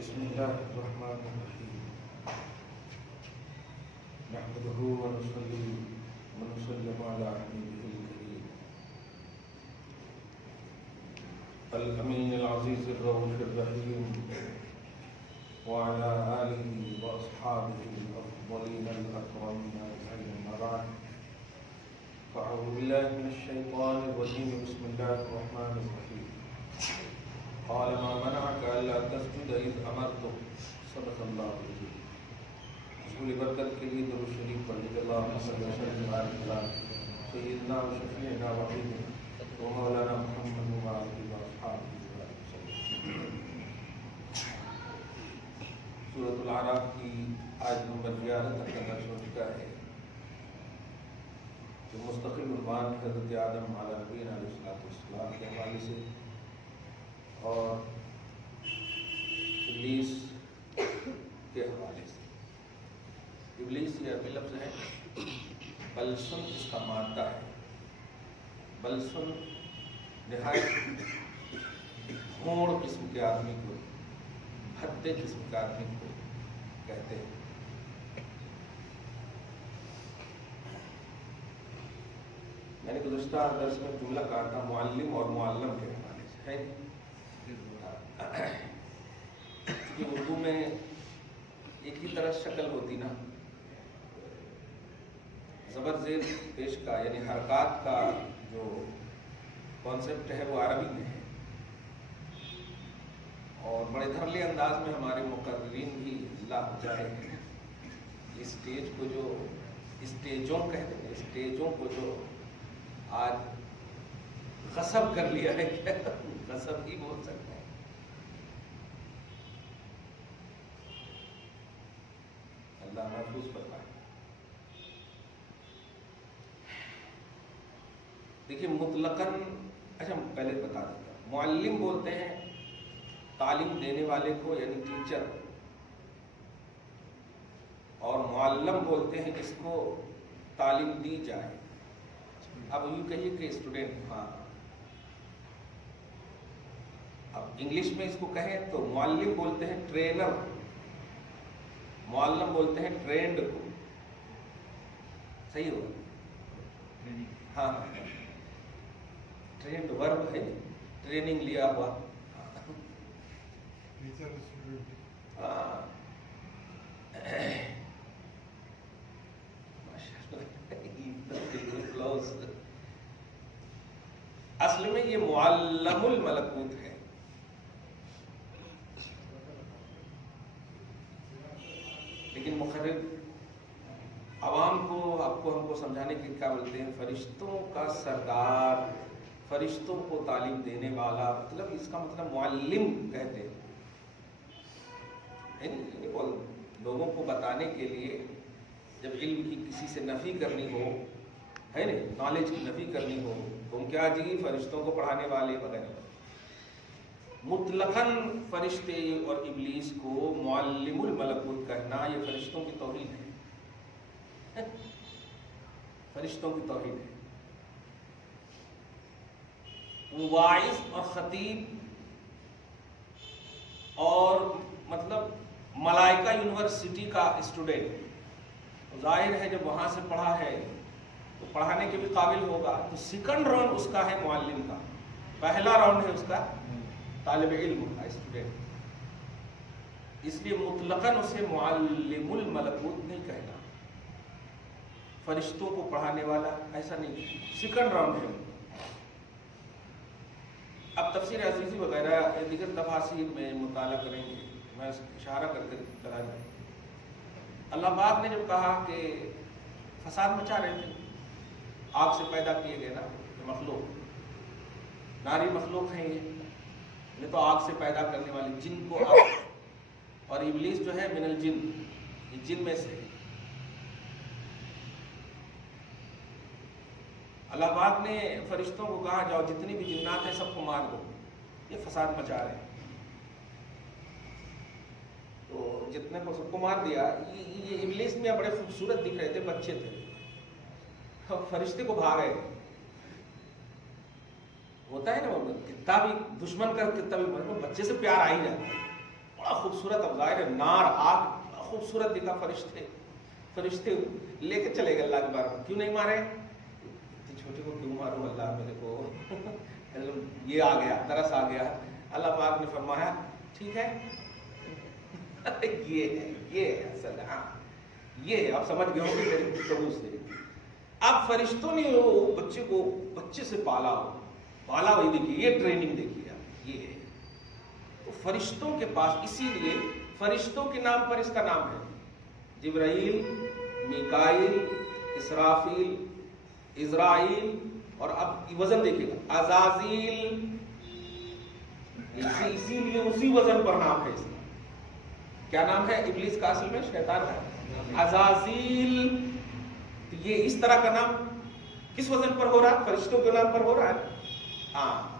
بسم الله الرحمن الرحيم نحمده ونصلي ونسلم على حبيبه الكريم الأمين العزيز الرؤوف الرحيم وعلى آله وأصحابه الأفضلين الأكرمين أجمعين أما بعد فأعوذ بالله من الشيطان الرجيم بسم الله الرحمن الرحيم قال ما منعك ألا تسجد إذ أمرتك صدق الله العظيم رسول برکت کے لیے درود شریف پڑھیے اللهم صل وسلم على سيدنا وشفيعنا وحبيبنا ومولانا محمد وعلى اصحابه وسلم. سورۃ الاعراف کی آیت نمبر 11 تک کا درس ہو چکا ہے جو مستقل عنوان حضرت آدم علیہ نبینا علیہ السلام کے حوالے سے اور ابلیس کے حوالے سے. ابلیس یہ عربی لفظ ہے، بلسن اس کا مادہ ہے. بلسن نہایت گھوڑ قسم کے آدمی کو، بھدے قسم کے آدمی کو کہتے ہیں. میں نے گزشتہ درس میں جملہ کہا تھا معلم اور معلم کے حوالے سے ہے. کیونکہ اردو میں ایک ہی طرح شکل ہوتی نا، زبر زیر پیش کا یعنی حرکات کا جو کانسیپٹ ہے وہ عربی میں ہے، اور بڑے دھڑلے انداز میں ہمارے مقررین بھی اللہ چاہے اسٹیج کو جو اسٹیجوں کہتے ہیں، اسٹیجوں کو جو آج غصب کر لیا ہے، غصب ہی بول سکتے ہیں. اللہ محفوظ فرمائے. دیکھیے مطلقاً، اچھا پہلے بتا دیتا ہوں، معلم بولتے ہیں تعلیم دینے والے کو یعنی ٹیچر، اور معلم بولتے ہیں جس کو تعلیم دی جائے. اب یوں کہیے کہ اسٹوڈنٹ، ہاں اب انگلش میں اس کو کہیں تو معلم بولتے ہیں ٹرینر، معلم بولتے ہیں ٹرینڈ کو. صحیح ہوگا؟ ہاں ٹرینڈ ورب ہے، ٹریننگ لیا ہوا. اصل میں یہ معلم الملکوت ہے. لیکن مقرر عوام کو، آپ کو، ہم کو سمجھانے کے کیا بولتے ہیں، فرشتوں کا سردار، فرشتوں کو تعلیم دینے والا، مطلب اس کا مطلب معلم کہتے ہیں. لوگوں کو بتانے کے لیے جب علم کی کسی سے نفی کرنی ہو، ہے نا، نالج کی نفی کرنی ہو، تو ہم کیا جی فرشتوں کو پڑھانے والے وغیرہ. مطلقاً فرشتے اور ابلیس کو معلم الملکوت کہنا یہ فرشتوں کی توہین ہے، فرشتوں کی توہین ہے. واعظ اور خطیب اور مطلب ملائکہ یونیورسٹی کا اسٹوڈنٹ، ظاہر ہے جب وہاں سے پڑھا ہے تو پڑھانے کے بھی قابل ہوگا. تو سیکنڈ راؤنڈ اس کا ہے معلم کا، پہلا راؤنڈ ہے اس کا طالب علم کا، اسٹوڈنٹ. اس لیے مطلقاً اسے معلم الملکوت نہیں کہنا، فرشتوں کو پڑھانے والا ایسا نہیں، سیکنڈ راؤنڈ ہے. اب تفسیر عزیزی وغیرہ دیگر تفاسیر میں مطالعہ کریں گے، میں اشارہ کر کے چلا جاؤں. اللہ پاک نے جب کہا کہ فساد مچا رہے تھے، آگ سے پیدا کیے گئے نا یہ مخلوق، ناری مخلوق ہیں یہ تو آگ سے پیدا کرنے والی، جن کو آگ، اور ابلیس جو ہے من الجن، یہ جن میں سے. اللہ پاک نے فرشتوں کو کہا جاؤ جتنی بھی جنات ہیں سب کو مار دو، یہ فساد مچا رہے ہیں. تو جتنے کو سب کو مار دیا. یہ ابلیس میں بڑے خوبصورت دکھ رہے تھے، بچے تھے، فرشتے کو بھا رہے تھے. ہوتا ہے نا، کتنا بھی دشمن کر کتنا بھی بچے سے پیار آ ہی جاتا ہے. بڑا خوبصورت، اب ظاہر ہے نار آگ خوبصورت دکھا، فرشتے لے کے چلے گئے اللہ کے بارے میں. کیوں نہیں مارے؟ اتنی چھوٹی کو کیوں ماروں اللہ میرے کو؟ یہ آ گیا، ترس آ گیا. اللہ پاک نے فرمایا ٹھیک ہے یہ ہے اصل. ہاں یہ آپ سمجھ گئے ہو کہ میری گفتگو سے اب فرشتوں نے وہ بچے کو بچے سے پالا ہوئی، دیکھیے یہ ٹریننگ دیکھیے آپ. یہ ہے تو فرشتوں کے پاس، اسی لیے فرشتوں کے نام پر اس کا نام ہے. جبرائیل، میکائیل، اسرافیل، عزرائیل، اور اب وزن دیکھیے گا عزازیل. اسی لیے اسی وزن پر نام ہے اس کا. کیا نام ہے ابلیس کا اصل میں؟ شیطان ہے عزازیل. یہ اس طرح کا نام کس وزن پر ہو رہا ہے؟ فرشتوں کے نام پر ہو رہا ہے. ہاں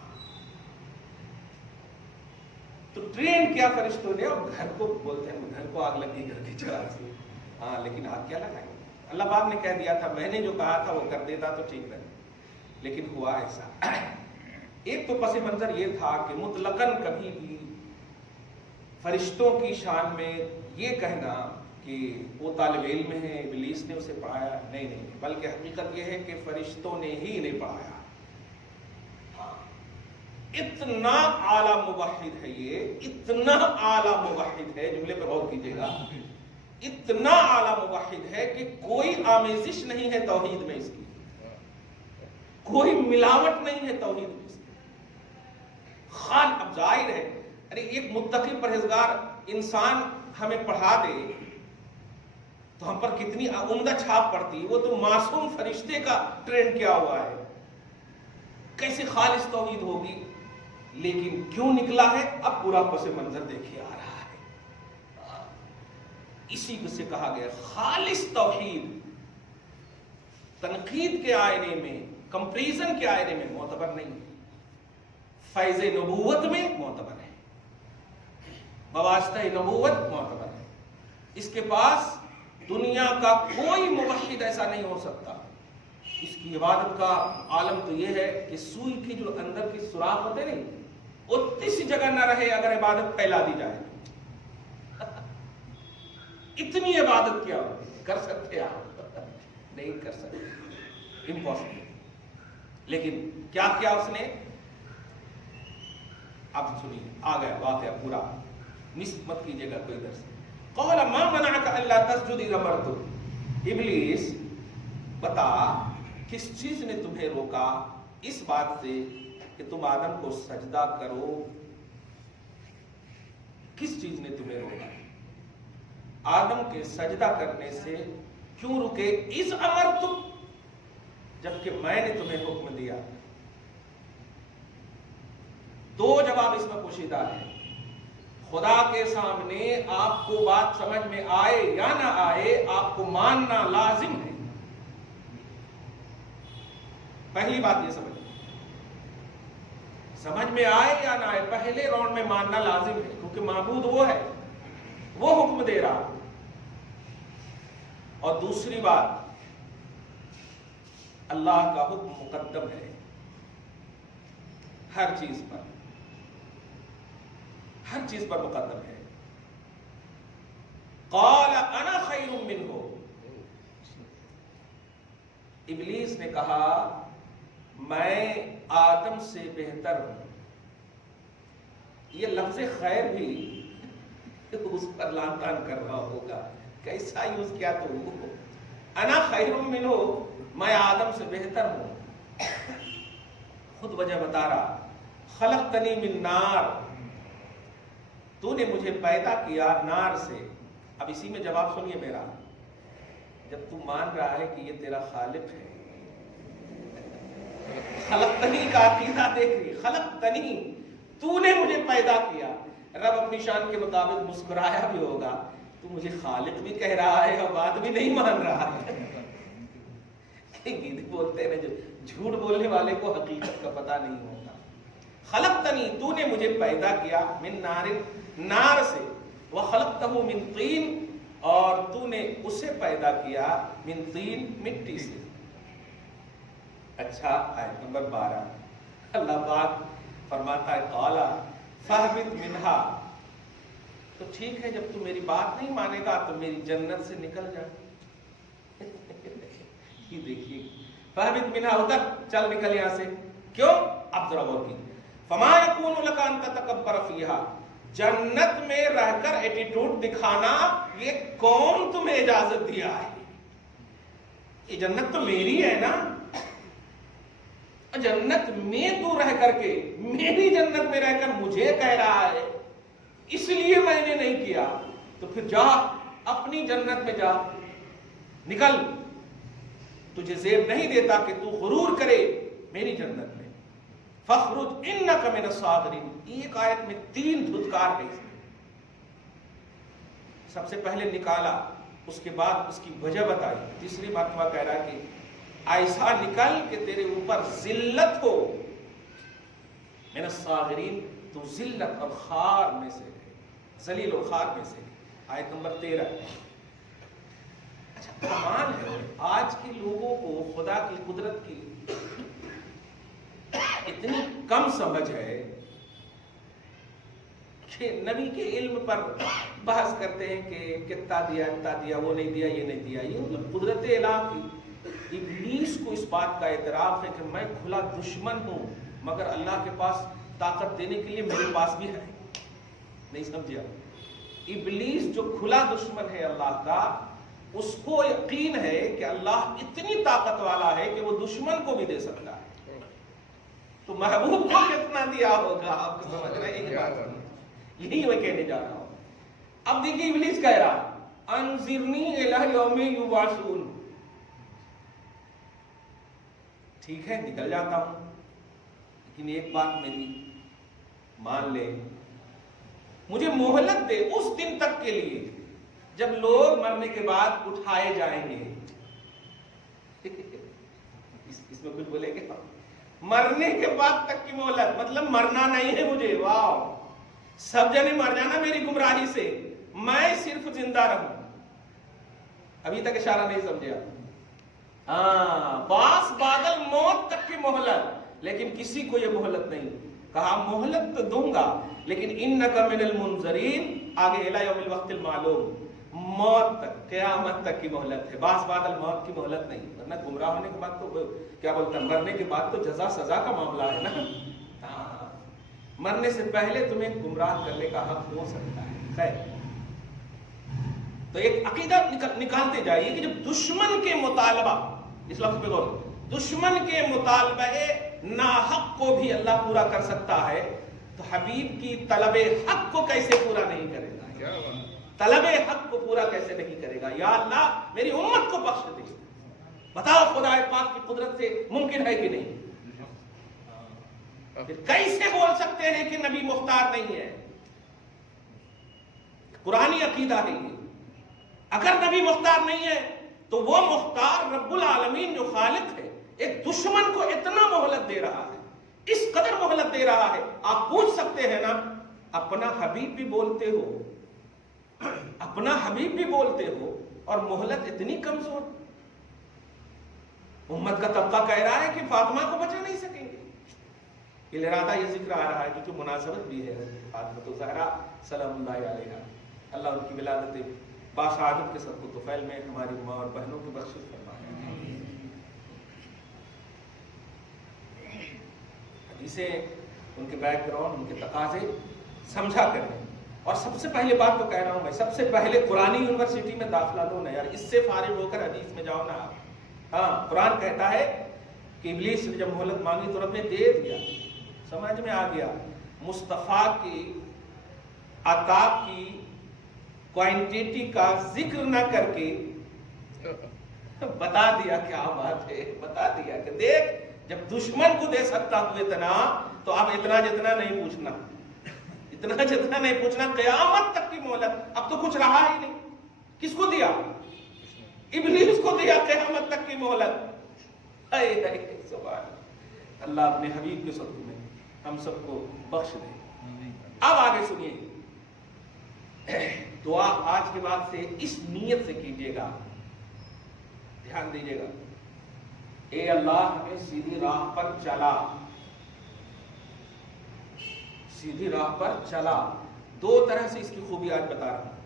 تو ٹرین کیا فرشتوں نے، اور گھر کو بولتے ہیں گھر کو آگ لگی گھر کی چراغ سے. ہاں لیکن آگ کیا لگائیں؟ اللہ پاک نے کہہ دیا تھا، میں نے جو کہا تھا وہ کر دیتا تو ٹھیک رہے، لیکن ہوا ایسا. ایک تو پس منظر یہ تھا کہ مطلقاً کبھی بھی فرشتوں کی شان میں یہ کہنا کہ وہ طالب علم ہے، ابلیس نے اسے پڑھایا، نہیں، بلکہ حقیقت یہ ہے کہ فرشتوں نے ہی انہیں پڑھایا. ہاں اتنا اعلیٰ موحد ہے، یہ اتنا اعلیٰ موحد ہے، جملے پہ غور کیجیے گا، اتنا اعلیٰ موحد ہے کہ کوئی آمیزش نہیں ہے توحید میں، اس کی کوئی ملاوٹ نہیں ہے توحید میں اس کی. اب ظاہر ہے ارے ایک متقی پرہیزگار انسان ہمیں پڑھا دے تو ہم پر کتنی عمدہ چھاپ پڑتی. وہ تو معصوم فرشتے کا ٹرینڈ کیا ہوا ہے، کیسے خالص توحید ہوگی. لیکن کیوں نکلا ہے اب پورا پس منظر دیکھیے آ رہا ہے. اسی سے کہا گیا خالص توحید تنقید کے آئینے میں، کمپریزن کے آئینے میں معتبر نہیں ہے، فیض نبوت میں معتبر ہے، بواسطہ نبوت معتبر ہے. اس کے پاس دنیا کا کوئی موحد ایسا نہیں ہو سکتا. اس کی عبادت کا عالم تو یہ ہے کہ سوئی کی جو اندر کی سوراخ ہوتے نہیں، اتنی سی جگہ نہ رہے اگر عبادت پھیلا دی جائے. اتنی عبادت کیا کر سکتے آپ؟ نہیں کر سکتے، امپاسبل. لیکن کیا کیا اس نے؟ اب سنیے آ گیا واقعہ پورا، مس مت کیجیے گا کوئی درس. قال ما منعك الا تسجد اذا امرت. ابلیس بتا کس چیز نے تمہیں روکا اس بات سے کہ تم آدم کو سجدہ کرو؟ کس چیز نے تمہیں روکا آدم کے سجدہ کرنے سے؟ کیوں رکے؟ اذ امرتک، جبکہ میں نے تمہیں حکم دیا. دو جواب اس میں پوشیدہ ہے. خدا کے سامنے آپ کو بات سمجھ میں آئے یا نہ آئے، آپ کو ماننا لازم ہے. پہلی بات یہ سمجھ میں آئے یا نہ آئے، پہلے راؤنڈ میں ماننا لازم ہے، کیونکہ معبود وہ ہے، وہ حکم دے رہا. اور دوسری بات، اللہ کا حکم مقدم ہے ہر چیز پر، ہر چیز پر مقدم ہے. قال انا خیر منہ، ابلیس نے کہا میں آدم سے بہتر ہوں. یہ لفظ خیر بھی اس پر لان تان کر رہا ہوگا، کیسا یوز کیا تو انا خیر منہ، میں آدم سے بہتر ہوں. خود وجہ بتا رہا، خلقتنی من نار، تو نے مجھے پیدا کیا نار سے. اب اسی میں جواب سنیے میرا، جب تو مان رہا ہے کہ یہ تیرا خالق ہے، خلقتنی کا عقیدہ دیکھ رہی، خلقتنی، تو نے مجھے پیدا کیا. رب اپنی شان کے مطابق مسکرایا بھی ہوگا، تو مجھے خالق بھی کہہ رہا ہے اور بات بھی نہیں مان رہا ہے. بولتے ہیں جو جھوٹ بولنے والے کو حقیقت کا پتہ نہیں ہوتا. خلقتنی، تو نے مجھے پیدا کیا، من نار، نار سے، وخلقتہ من طین، اور تو نے اسے پیدا کیا من طین، مٹی سے. اچھا آیت نمبر 12 اللہ پاک فرماتا ہے قال فاہبط منہا، تو ٹھیک ہے، جب تو میری بات نہیں مانے گا تو میری جنت سے نکل جا۔ یہ دیکھیے فہبط منہا، ادھر چل نکل یہاں سے۔ کیوں؟ اب ذرا غور کیجیے۔ فما یکون لک ان تتکبر فیہا، جنت میں رہ کر ایٹیٹیوڈ دکھانا یہ کون تمہیں اجازت دیا ہے؟ یہ جنت تو میری ہے نا، جنت میں تو رہ کر کے، میری جنت میں رہ کر مجھے کہہ رہا ہے اس لیے میں نے نہیں کیا، تو پھر جا اپنی جنت میں جا، نکل۔ تجھے زیب نہیں دیتا کہ تو غرور کرے میری جنت میں۔ فخرج انک من الصاغرین، ایک آیت میں 3 دھتکار ہے اس میں۔ سب سے پہلے نکالا، اس کے بعد اس کی وجہ بتائی، تیسری مرتبہ کہہ رہا ہے کہ ایسا نکل کہ تیرے اوپر ذلت ہو، من الصاغرین، تو ذلت اور خار میں سے ہے، ذلیل اور خار میں سے ہے۔ آیت نمبر 13۔ اچھا کمال ہے، آج کے لوگوں کو خدا کی قدرت کی اتنی کم سمجھ ہے کہ نبی کے علم پر بحث کرتے ہیں کہ کتنا دیا، اتنا دیا، وہ نہیں دیا، یہ نہیں دیا۔ یہ قدرت الہ کی، ابلیس کو اس بات کا اعتراف ہے کہ میں کھلا دشمن ہوں، مگر اللہ کے پاس طاقت دینے کے لیے میرے پاس بھی ہے۔ نہیں سمجھا؟ ابلیس جو کھلا دشمن ہے اللہ کا، اس کو یقین ہے کہ اللہ اتنی طاقت والا ہے کہ وہ دشمن کو بھی دے سکتا ہے، تو محبوب کو کتنا دیا ہوگا؟ آپ کو سمجھ رہے ہیں بات؟ یہی میں کہنے جا رہا ہوں۔ اب دیکھیے ابلیس کہہ رہا انذرنی الی یوم یبعثون، ٹھیک ہے نکل جاتا ہوں، لیکن ایک بات میری مان لے، مجھے مہلت دے اس دن تک کے لیے جب لوگ مرنے کے بعد اٹھائے جائیں گے۔ اس میں کچھ بولے گے؟ مرنے کے بعد تک کی مہلت، مطلب مرنا نہیں ہے مجھے، واو، سب جنے مر جانا میری گمراہی سے، میں صرف زندہ رہوں۔ ابھی تک اشارہ نہیں سمجھا؟ ہاں، باس بادل موت تک کی مہلت، لیکن کسی کو یہ مہلت نہیں کہا۔ مہلت تو دوں گا لیکن انک من المنذرین، آگے الی یوم الوقت المعلوم، موت تک، قیامت تک کی مہلت ہے، باس بادل موت کی مہلت نہیں، ورنہ گمراہ ہونے کے بعد تو کیا بولتا ہے، مرنے کے بعد تو جزا سزا کا معاملہ ہے نا۔ ہاں، مرنے سے پہلے تمہیں گمراہ کرنے کا حق ہو سکتا ہے۔ خیر، تو ایک عقیدہ نکالتے جائیے کہ جب دشمن کے مطالبہ، اس لفظ پہ غور، دشمن کے مطالبہ ناحق کو بھی اللہ پورا کر سکتا ہے، تو حبیب کی طلب حق کو کیسے پورا نہیں کرے گا؟ طلب حق کو پورا کیسے نہیں کرے گا؟ یا اللہ میری امت کو بخش دے، بتاؤ خدا پاک کی قدرت سے ممکن ہے کہ نہیں؟ پھر کیسے بول سکتے ہیں کہ نبی مختار نہیں ہے؟ قرآنی عقیدہ ہے یہ۔ اگر نبی مختار نہیں ہے تو وہ مختار رب العالمین جو خالق ہے ایک دشمن کو اتنا مہلت دے رہا ہے، اس قدر مہلت دے رہا ہے۔ آپ پوچھ سکتے ہیں نا، اپنا حبیب بھی بولتے ہو، اپنا حبیب بھی بولتے ہو اور مہلت اتنی کمزور؟ امت کا طبقہ کہہ رہا ہے کہ فاطمہ کو بچا نہیں سکیں گے۔ یہ ارادہ، یہ ذکر آ رہا ہے کہ مناسبت بھی ہے فاطمہ الزہرا سلام اللہ علیہا، اللہ ان کی ولادت باشہادت کے سب کو طفیل میں ہماری ماں اور بہنوں کی بخشش فرمائے۔ حدیثیں، ان کے بیک گراؤنڈ، ان کے تقاضے سمجھا کریں۔ اور سب سے پہلے بات تو کہہ رہا ہوں میں، سب سے پہلے قرآنی یونیورسٹی میں داخلہ لو نا یار، اس سے فارغ ہو کر حدیث میں جاؤ نا آپ۔ ہاں، قرآن کہتا ہے کہ ابلیس نے جب مہلت مانگی تو رب نے دے دیا، سمجھ میں آ گیا۔ مصطفیٰ کی عطا کی کوانٹیٹی کا ذکر نہ کر کے بتا دیا، کیا بات ہے، بتا دیا کہ دیکھ جب دشمن کو دے سکتا ہوں اتنا، تو اب اتنا جتنا نہیں پوچھنا، اتنا جتنا نہیں پوچھنا، قیامت تک کی مہلت۔ اب تو کچھ رہا ہی نہیں، کس کو دیا؟ ابلیس کو دیا قیامت تک کی مہلت۔ اے سبحان اللہ، اپنے حبیب کے صدقے میں ہم سب کو بخش دے۔ اب آگے سنیے، دعا آج کے بعد سے اس نیت سے کیجیے گا، دھیان دیجیے گا، اے اللہ ہمیں سیدھی راہ پر چلا، سیدھی راہ پر چلا، دو طرح سے اس کی خوبی آج بتا رہا ہوں.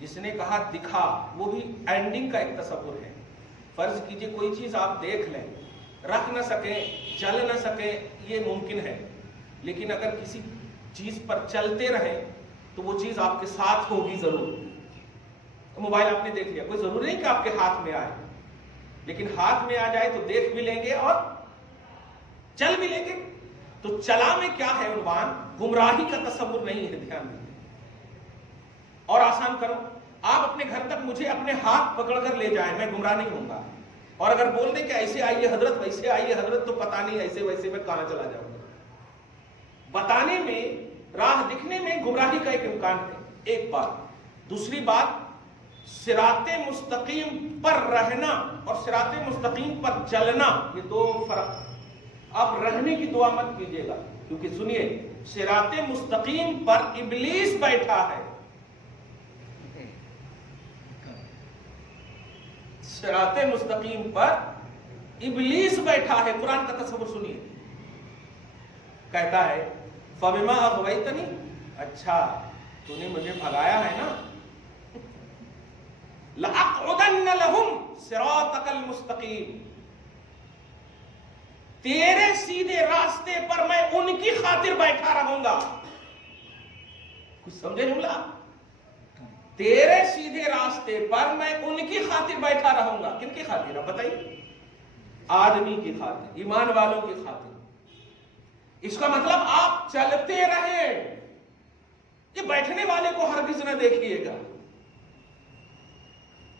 جس نے کہا دکھا، وہ بھی اینڈنگ کا ایک تصور ہے. فرض کیجئے کوئی چیز آپ دیکھ لیں، رکھ نہ سکیں، چل نہ سکیں، یہ ممکن ہے. لیکن اگر کسی چیز پر چلتے رہیں تو وہ چیز آپ کے ساتھ ہوگی ضرور. موبائل آپ نے دیکھ لیا، کوئی ضروری نہیں کہ آپ کے ہاتھ میں آئے، لیکن ہاتھ میں آ جائے تو دیکھ بھی لیں گے اور چل بھی لیں گے. تو چلا میں کیا ہے عنوان؟ گمراہی کا تصور نہیں ہے. دھیان دیں. اور آسان کرو، آپ اپنے گھر تک مجھے اپنے ہاتھ پکڑ کر لے جائیں، میں گمراہ نہیں ہوں گا. اور اگر بول دیں کہ ایسے آئیے حضرت، ویسے آئیے حضرت، تو پتہ نہیں ایسے ویسے میں کہاں چلا جاؤں گا. بتانے میں، راہ دکھنے میں گمراہی کا ایک امکان ہے. ایک بات. دوسری بات، صراط مستقیم پر رہنا اور صراط مستقیم پر چلنا، یہ دو فرق. آپ رہنے کی دعا مت کیجیے گا، کیونکہ سنیے، صراط مستقیم پر ابلیس بیٹھا ہے. صراط مستقیم پر ابلیس بیٹھا ہے. قرآن کا تصور سنیے. کہتا ہے فَبِمَا أَغْوَيْتَنِي، اچھا تو نے مجھے بھگایا ہے نا، لَأَقْعُدَنَّ لَهُمْ صِرَاطَكَ الْمُسْتَقِيمِ، تیرے سیدھے راستے پر میں ان کی خاطر بیٹھا رہوں گا. کچھ سمجھے جملہ؟ تیرے سیدھے راستے پر میں ان کی خاطر بیٹھا رہوں گا. کن کی خاطر آپ بتائیے؟ آدمی کی خاطر، ایمان والوں کی خاطر. اس کا مطلب آپ چلتے رہیں. یہ بیٹھنے والے کو ہرگز نہ دیکھیے گا.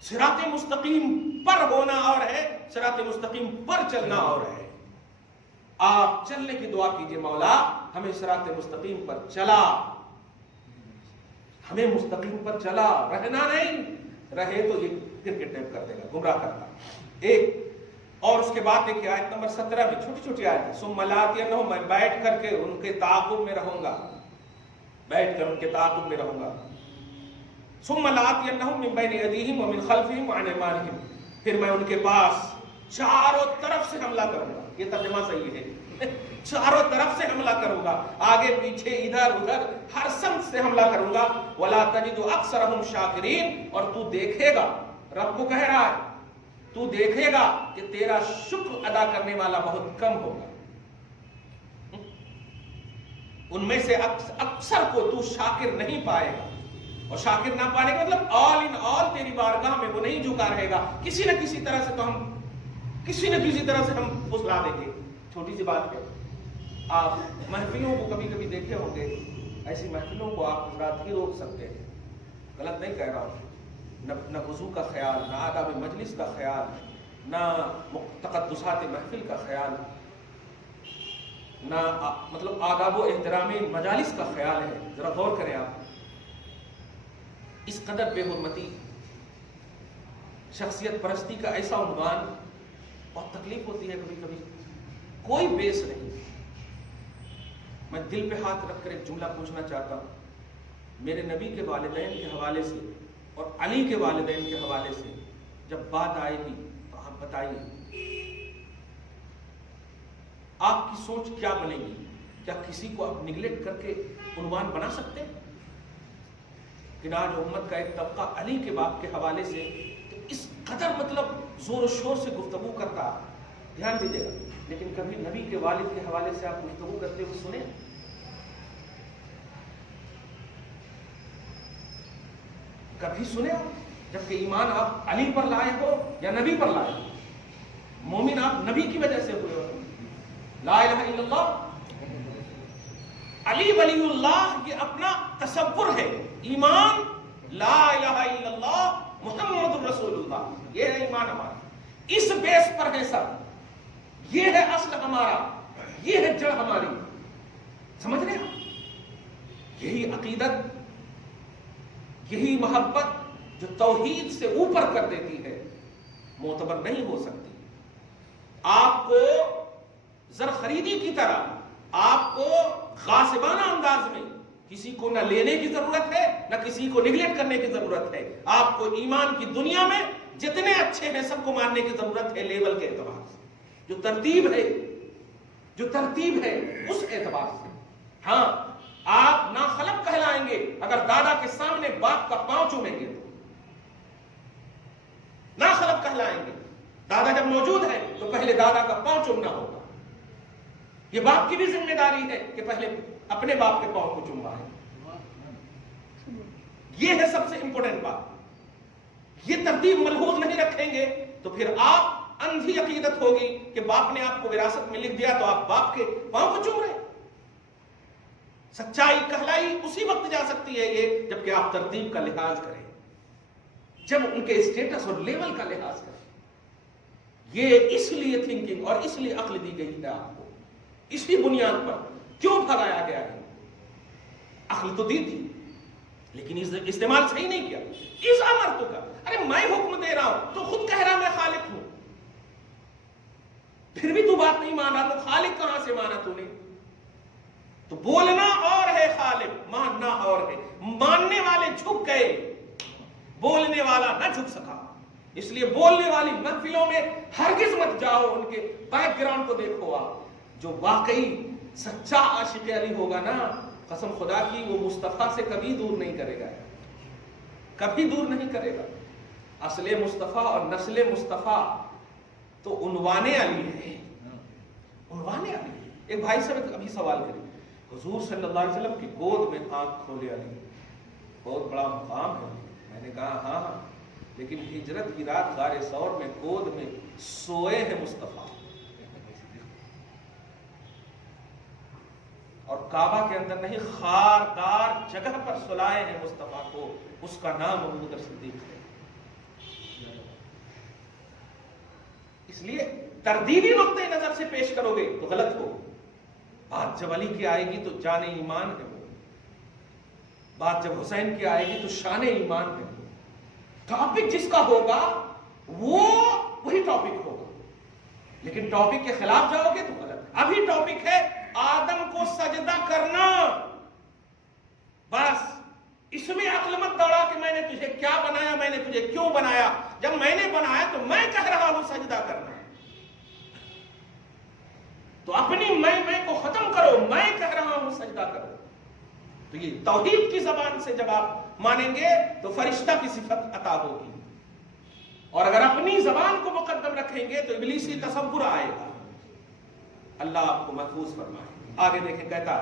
صراط مستقیم پر ہونا اور ہے، صراط مستقیم پر چلنا اور ہے. آپ چلنے کی دعا کیجئے، مولا ہمیں صراط مستقیم پر چلا، ہمیں مستقیم پر چلا. رہنا نہیں، رہے تو یہ پھر کڈنیپ کر دے گا، گمراہ کرتا. ایک اور اس کے بعد دیکھیے آیت نمبر 17 میں، چھوٹی چھوٹی آیت ہے. ثم لآتینہم، میں بیٹھ کر کے ان کے تعاقب میں رہوں گا، بیٹھ کر ان کے تعاقب میں رہوں گا. ثم لآتینہم من بین ایدیہم ومن خلفہم وعن ایمانہم، پھر میں ان کے پاس چاروں طرف سے حملہ کروں گا. یہ ترجمہ صحیح ہے، چاروں طرف سے حملہ کروں گا، آگے پیچھے ادھر ادھر ہر سمت سے حملہ کروں گا. ولا تجد اکثرہم شاکرین، اور تو دیکھے گا، رب کو کہہ رہا ہے، تو دیکھے گا کہ تیرا شکر ادا کرنے والا بہت کم ہوگا. ان میں سے اکثر کو تو شاکر نہیں پائے گا. اور شاکر نہ پانے کا مطلب آل ان آل تیری بارگاہ میں وہ نہیں جھکا رہے گا. کسی نہ کسی طرح سے تو ہم پھسلا دیں گے. چھوٹی سی بات ہے، آپ محفلوں کو کبھی کبھی دیکھے ہوں گے. ایسی محفلوں کو آپ حضرات ہی روک سکتے ہیں، غلط نہیں کہہ رہا ہوں. نہ وضو کا خیال، نہ آداب مجلس کا خیال، نہ تقدسات محفل کا خیال، نہ مطلب آداب و احترام مجالس کا خیال ہے. ذرا غور کریں آپ. اس قدر بے حرمتی، شخصیت پرستی کا ایسا عنوان، بہت تکلیف ہوتی ہے کبھی کبھی. کوئی بیس نہیں. میں دل پہ ہاتھ رکھ کر ایک جملہ پوچھنا چاہتا ہوں. میرے نبی کے والدین کے حوالے سے اور علی کے والدین کے حوالے سے جب بات آئے گی تو آپ بتائیے آپ کی سوچ کیا بنے گی؟ کیا کسی کو آپ نگلیکٹ کر کے عنوان بنا سکتے ہیں؟ کہ آج امت کا ایک طبقہ علی کے باپ کے حوالے سے تو اس قدر مطلب زور و شور سے گفتگو کرتا. دھیان دیجیے گا. لیکن کبھی نبی کے والد کے حوالے سے آپ گفتگو کرتے ہوئے سنیں؟ کبھی سنے ہو؟ جبکہ ایمان آپ علی پر لائے ہو یا نبی پر لائے ہو. مومن آپ نبی کی وجہ سے ہوئے ہو. لا الہ الا اللہ، علی ولی اللہ، یہ اپنا تصور ہے. ایمان لا الہ الا اللہ محمد رسول اللہ، یہ ہے ایمان ہمارا. اس بیس پر ہے سب. یہ ہے اصل ہمارا، یہ ہے جڑ ہماری. سمجھ رہے ہیں؟ یہی عقیدت، یہی محبت جو توحید سے اوپر کر دیتی ہے، معتبر نہیں ہو سکتی. آپ کو زر خریدی کی طرح، آپ کو غاصبانہ انداز میں کسی کو نہ لینے کی ضرورت ہے، نہ کسی کو نگلیکٹ کرنے کی ضرورت ہے. آپ کو ایمان کی دنیا میں جتنے اچھے ہیں سب کو ماننے کی ضرورت ہے، لیول کے اعتبار سے. جو ترتیب ہے اس اعتبار سے. ہاں، آپ ناخلق کہلائیں گے اگر دادا کے سامنے باپ کا پاؤں چومیں گے تو ناخلق کہلائیں گے. دادا جب موجود ہے تو پہلے دادا کا پاؤں چومنا ہوگا. یہ باپ کی بھی ذمہ داری ہے کہ پہلے اپنے باپ کے پاؤں کو چوموائے. یہ ہے سب سے امپورٹنٹ بات. یہ ترتیب ملحوظ نہیں رکھیں گے تو پھر آپ اندھی عقیدت ہوگی کہ باپ نے آپ کو وراثت میں لکھ دیا تو آپ باپ کے پاؤں کو چوم رہے. سچائی کہلائی اسی وقت جا سکتی ہے یہ جبکہ آپ ترتیب کا لحاظ کریں, جب ان کے اسٹیٹس اور لیول کا لحاظ کریں. یہ اس لیے تھنکنگ اور اس لیے عقل دی گئی ہے آپ کو, اسی بنیاد پر کیوں بھگایا گیا ہے. عقل تو دی تھی لیکن استعمال صحیح نہیں کیا. اس امر تو کا, ارے میں حکم دے رہا ہوں تو خود کہہ رہا میں خالق ہوں, پھر بھی تو بات نہیں مان رہا, تو خالق کہاں سے مانا تو نے؟ تو بولنا اور ہے خالق, ماننا اور ہے. ماننے والے جھک گئے, بولنے والا نہ جھک سکا. اس لیے بولنے والی محفلوں میں ہرگز مت جاؤ, ان کے بیک گراؤنڈ کو دیکھو. آپ جو واقعی سچا عاشق علی ہوگا نا, قسم خدا کی وہ مصطفیٰ سے کبھی دور نہیں کرے گا, کبھی دور نہیں کرے گا. اصل مصطفیٰ اور نسل مصطفیٰ تو عنوان علی ہے, عنوان علی. ایک بھائی صاحب ابھی سوال کرے, حضور صلی اللہ علیہ وسلم کی گود میں آنکھ کھولے علی, بہت بڑا مقام ہے. میں نے کہا ہاں, لیکن ہجرت کی رات غار ثور میں گود میں سوئے ہیں مصطفیٰ, اور کعبہ کے اندر نہیں خاردار جگہ پر سلائے ہیں مصطفیٰ کو. اس کا نام ابوبکر صدیق ہے. اس لیے تردیدی نقطۂ نظر سے پیش کرو گے تو غلط ہو. بات جب علی کی آئے گی تو جان ایمان ہے وہ, بات جب حسین کی آئے گی تو شان ایمان ہے. ٹاپک جس کا ہوگا وہ وہی ٹاپک ہوگا, لیکن ٹاپک کے خلاف جاؤ گے تو غلط. ابھی ٹاپک ہے آدم کو سجدہ کرنا, بس اس میں عقل مت دوڑا کہ میں نے تجھے کیا بنایا, میں نے تجھے کیوں بنایا. جب میں نے بنایا تو میں کہہ رہا ہوں سجدہ کرنا, تو اپنی میں کو ختم کرو, میں کہہ رہا ہوں سجدہ کرو. تو یہ توحید کی زبان سے جب آپ مانیں گے تو فرشتہ کی صفت عطا ہوگی, اور اگر اپنی زبان کو مقدم رکھیں گے تو ابلیسی تصور آئے گا. اللہ آپ کو محفوظ فرمائے. آگے دیکھیں, کہتا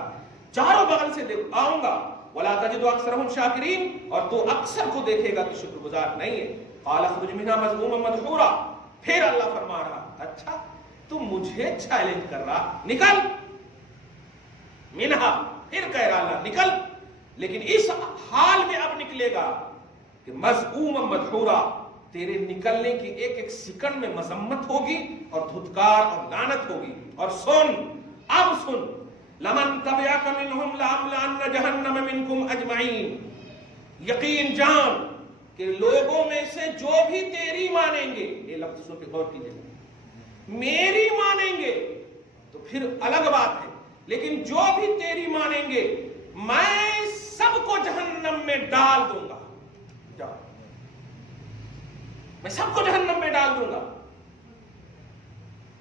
چاروں بغل سے آؤں گا, وَلَا تَجِدُ أَكْثَرَهُمْ شَاكِرِينَ, اور تو اکثر کو دیکھے گا کہ شکر گزار نہیں ہے. قَالَ اخْرُجْ مِنْهَا مَذْمُومًا مَدْحُورًا, پھر اللہ فرما رہا اچھا تو مجھے چیلنج کر رہا, نکل منہا, پھر کہہ رہا اللہ نکل, لیکن اس حال میں اب نکلے گا کہ مذموما مدحورا, تیرے نکلنے کی ایک ایک سیکنڈ میں مذمت ہوگی اور دھتکار اور لعنت ہوگی. اور سن, اب سن, لمن تبعک منہم لأملأن جہنم منکم اجمعین, یقین جان کہ لوگوں میں سے جو بھی تیری مانیں گے, یہ لفظ سن کے غور کیجئے, میری مانیں گے تو پھر الگ بات ہے, لیکن جو بھی تیری مانیں گے میں سب کو جہنم میں ڈال دوں گا. جاؤ, میں سب کو جہنم میں ڈال دوں گا.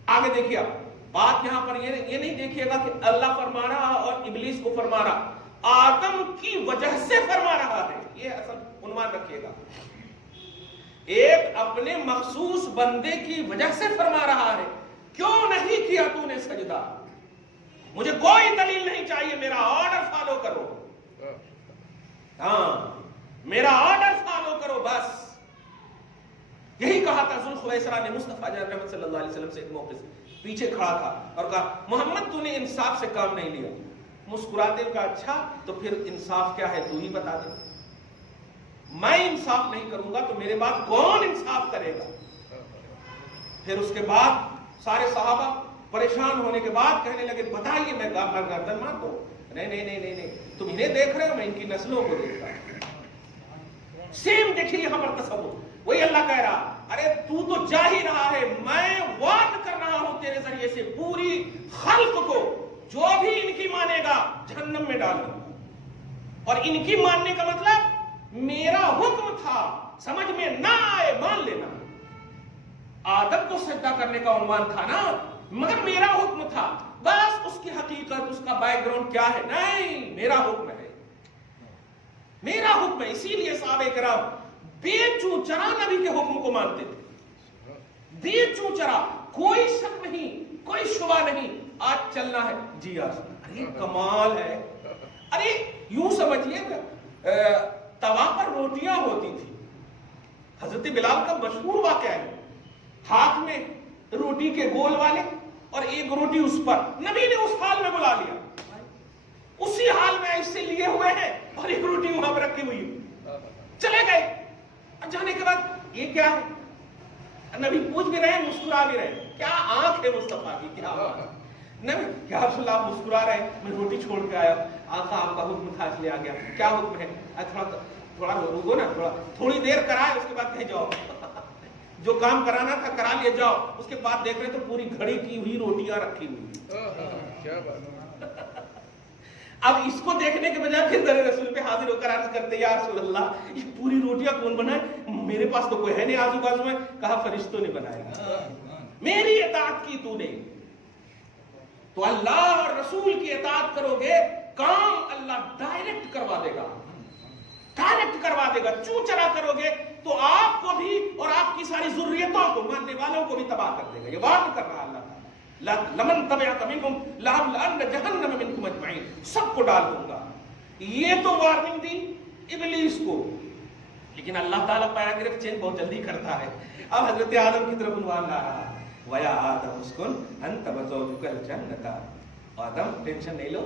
آگے دیکھیے آپ, بات یہاں پر یہ نہیں دیکھیے گا کہ اللہ فرما رہا اور ابلیس کو فرما رہا, آدم کی وجہ سے فرما رہا ہے. یہ اصل عنوان رکھیے گا, ایک اپنے مخصوص بندے کی وجہ سے فرما رہا ہے. کیوں نہیں کیا تو نے سجدہ, مجھے کوئی دلیل نہیں چاہیے, میرا آرڈر فالو کرو. ہاں, میرا آرڈر فالو کرو بس. یہی کہا تھا ذوالخویسرا نے مصطفیٰ جان رحمت صلی اللہ علیہ وسلم سے ایک موقع سے پیچھے کھڑا تھا اور کہا محمد تو نے انصاف سے کام نہیں لیا. مسکراتے کا اچھا تو پھر انصاف کیا ہے تو ہی بتا دے. میں انصاف نہیں کروں گا تو میرے بعد کون انصاف کرے گا. پھر اس کے بعد سارے صحابہ پریشان ہونے کے بعد کہنے لگے بتائیے میں گردن مار دوں. نہیں, تم انہیں دیکھ رہے ہو, میں ان کی نسلوں کو دیکھ رہا ہوں. سیم دیکھیے یہاں پر تصور, وہی اللہ کہہ رہا ارے تو جا ہی رہا ہے, میں وعد کر رہا ہوں تیرے ذریعے سے پوری خلق کو, جو بھی ان کی مانے گا جہنم میں ڈال دوں. اور ان کی ماننے کا مطلب میرا حکم تھا, سمجھ میں نہ آئے مان لینا. آدم کو سجدہ کرنے کا عنوان تھا نا, مگر میرا حکم تھا. بس اس کی حقیقت، اس کا بیک گراؤنڈ کیا ہے، نہیں، میرا حکم ہے، میرا حکم ہے. اسی لیے صحابہ کرام بے چوں چرا نبی کے حکم کو مانتے تھے، بے چوں چرا، کوئی شک نہیں، کوئی شبہ نہیں. آج چلنا ہے جی آج، ارے کمال ہے. ارے یوں سمجھیے توا پر روٹیاں ہوتی تھی. حضرت بلال کا مشہور واقعہ ہے، ہاتھ میں روٹی کے گول والے اور ایک روٹی اس پر، نبی نے اس حال میں بلا لیا، اسی حال میں ایسے لیے ہوئے ہیں اور ایک روٹی وہاں پر رکھی ہوئی، چلے گئے. جانے کے بعد یہ کیا ہے، نبی پوچھ بھی رہے ہیں، مسکرا بھی رہے ہیں، کیا آنکھ ہے مصطفیٰ کی، کیا نبی کیا رسول اللہ آپ مسکرا رہے ہیں، میں روٹی چھوڑ کے آیا، آقا آپ کا حکم تھا اس لیے آ گیا. کیا حکم ہے، تھوڑا رکو نا، تھوڑی دیر کرائے اس کے بعد کہیں جاؤ، جو کام کرانا تھا کرا لیے جاؤ. اس کے بعد دیکھ رہے تو پوری گھڑی کی ہوئی روٹیاں رکھی ہوئی. اب اس کو دیکھنے کے بجائے پھر در رسول پہ حاضر ہو کر عرض کرتے یا رسول اللہ یہ پوری روٹیاں کون بنائے، میرے پاس تو کوئی ہے نہیں آزو بازو میں. کہا فرشتوں نے بنایا، میری اطاعت کی تو نے. تو اللہ اور رسول کی اطاعت کرو گے، کام اللہ ڈائریکٹ کروا دے گا، ڈائریکٹ کروا دے گا. چوں چرا کرو گے تو آپ کو بھی اور آپ کی ساری ذریتوں کو، ماننے والوں کو بھی تباہ کر دے گا. یہ وعدہ کر رہا اللہ تعالیٰ، لمن تبعک منکم لأملأن جہنم منکم اجمعین، سب کو ڈال دوں گا. یہ تو وارننگ دی ابلیس کو، لیکن اللہ تعالیٰ پایا گرفت چینج بہت جلدی کرتا ہے. اب حضرت آدم کی طرف عنوان لا رہا، وَيَا آدَمُ اسْكُنْ أَنْتَ وَزَوْجُكَ الْجَنَّةَ. آدم ٹینشن نہیں لو،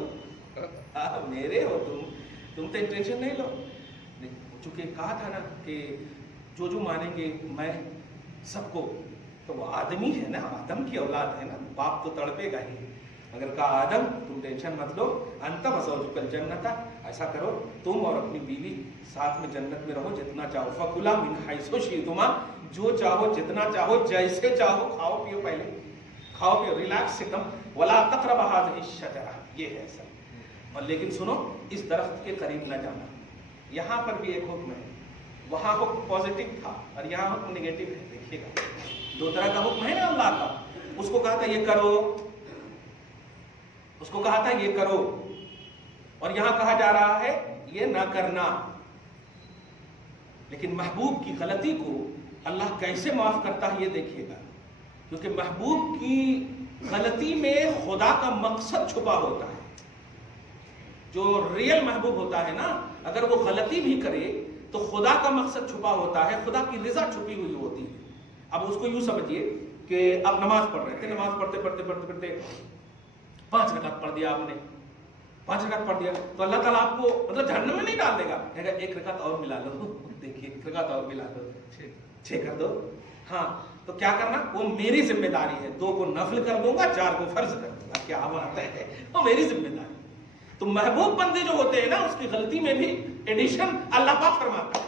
میرے ہو تم ٹینشن نہیں لو. چونکہ کہا تھا نا کہ جو مانیں گے میں سب کو، تو وہ آدمی ہے نا، آدم کی اولاد ہے نا، باپ تو تڑپے گا ہی. اگر کہا آدم تم ٹینشن مت لو، انت وزوجک الجنت، ایسا کرو تم اور اپنی بیوی ساتھ میں جنت میں رہو، جتنا چاہو، فکلا من حیث شئتما، جو چاہو جتنا چاہو جیسے چاہو کھاؤ پیو، پہلے کھاؤ پیو، ریلیکس ایک دم. ولا تقربا هذه الشجرہ، یہ ہے سب. اور لیکن سنو، اس درخت کے قریب نہ جانا. یہاں پر بھی ایک حکم ہے، وہاں حکم پازیٹیو تھا اور یہاں حکم نیگیٹو ہے. دیکھیے گا دو طرح کا حکم ہے نا اللہ کا. اس کو کہا تھا یہ کرو، اس کو کہا تھا یہ کرو، اور یہاں کہا جا رہا ہے یہ نہ کرنا. لیکن محبوب کی غلطی کو اللہ کیسے معاف کرتا ہے یہ دیکھیے گا، کیونکہ محبوب کی غلطی میں خدا کا مقصد چھپا ہوتا ہے. جو ریئل محبوب ہوتا ہے نا، اگر وہ غلطی بھی کرے تو خدا کا مقصد چھپا ہوتا ہے، خدا کی رضا چھپی ہوئی ہوتی ہے. اب اس کو یوں سمجھیے کہ اب نماز پڑھ رہے تھے، نماز پڑھتے پڑھتے 5 رکعت پڑھ دیا آپ نے، 5 رکعت پڑھ دیا تو اللہ تعالیٰ آپ کو مطلب جہنم میں نہیں ڈال دے گا، کہے گا 1 رکعت اور ملا لو، دیکھیے 1 رکعت اور ملا لو، 6 کر دو. ہاں تو کیا کرنا، وہ میری ذمہ داری ہے، 2 کو نفل کر دوں گا، 4 کو فرض کر دوں گا. کیا بات ہے، وہ میری ذمہ داری. تو محبوب بندے جو ہوتے ہیں نا، اس کی غلطی میں بھی ایڈیشن اللہ پاک فرماتا ہے.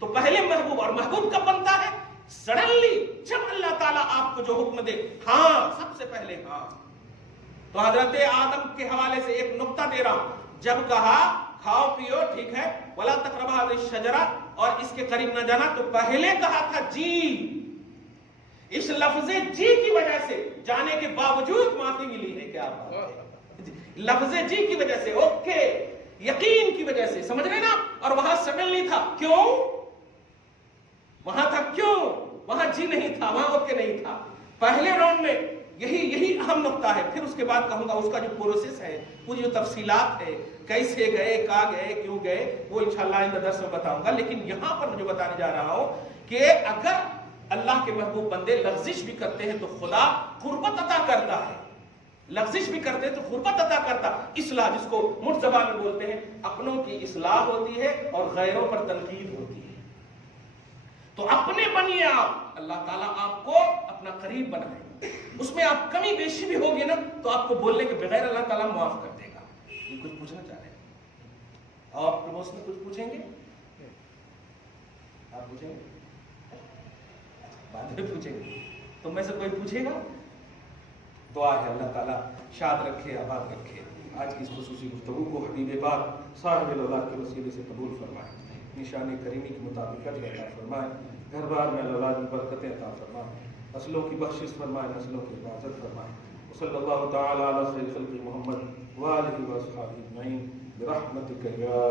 تو پہلے محبوب، اور محبوب کب بنتا ہے، سڈنلی جب اللہ تعالیٰ آپ کو جو حکم دے، ہاں سب سے پہلے ہاں. تو حضرت آدم کے حوالے سے ایک نقطہ دے رہا ہوں، جب کہا کھاؤ پیو ٹھیک ہے، ولا تقربا هذه الشجرہ، اور اس کے قریب نہ جانا، تو پہلے کہا تھا جی. اس لفظ جی کی وجہ سے جانے کے باوجود معافی ملی ہے. کیا بات ہے، لفظ جی کی وجہ سے، اوکے، یقین کی وجہ سے، سمجھ رہے نا. اور وہاں سڈنلی تھا، کیوں وہاں تھا، کیوں وہاں جی نہیں تھا، وہاں اوکے نہیں تھا. پہلے راؤنڈ میں یہی اہم نقطہ ہے. پھر اس کے بعد کہوں گا اس کا جو پروسیس ہے، پوری جو تفصیلات ہے، کیسے گئے، کہاں گئے، کیوں گئے، وہ انشاءاللہ آئندہ درس میں بتاؤں گا. لیکن یہاں پر مجھے بتانے جا رہا ہوں کہ اگر اللہ کے محبوب بندے لغزش بھی کرتے ہیں تو خدا قربت عطا کرتا ہے. لغزش بھی کرتے ہیں تو قربت عطا کرتا. اصلاح، جس کو مٹ زبان میں بولتے ہیں، اپنوں کی اصلاح ہوتی ہے اور غیروں پر تنقید ہوتی ہے. تو اپنے بنیے آپ، اللہ تعالیٰ آپ کو اپنا قریب بنائے. اس میں آپ کمی بیشی بھی ہوگی نا تو آپ کو بولنے کے بغیر اللہ تعالیٰ معاف کر دے گا. یہ کچھ پوچھنا چاہ رہے ہیں آپ پروموشن میں، کچھ پوچھیں گے؟ آپ پوچھیں گے؟ بعد میں پوچھیں گے. تو میں سے کوئی پوچھے گا؟ دعا ہے اللہ تعالیٰ شاد رکھے، آباد رکھے. آج کی اس خصوصی گفتگو کو حبیب پاک صاحب الاولاد کے وسیلے سے قبول فرمائے، نشان کریمی کے مطابق عطا فرمائے. گھر بار میں اولاد میں برکتیں عطا فرمائے، نسلوں کی بخشش فرمائے، نسلوں کی حفاظت فرمائے. وصلی اللہ تعالی علی خیر خلق محمد وآلہ واصحابہ اجمعین برحمتک یا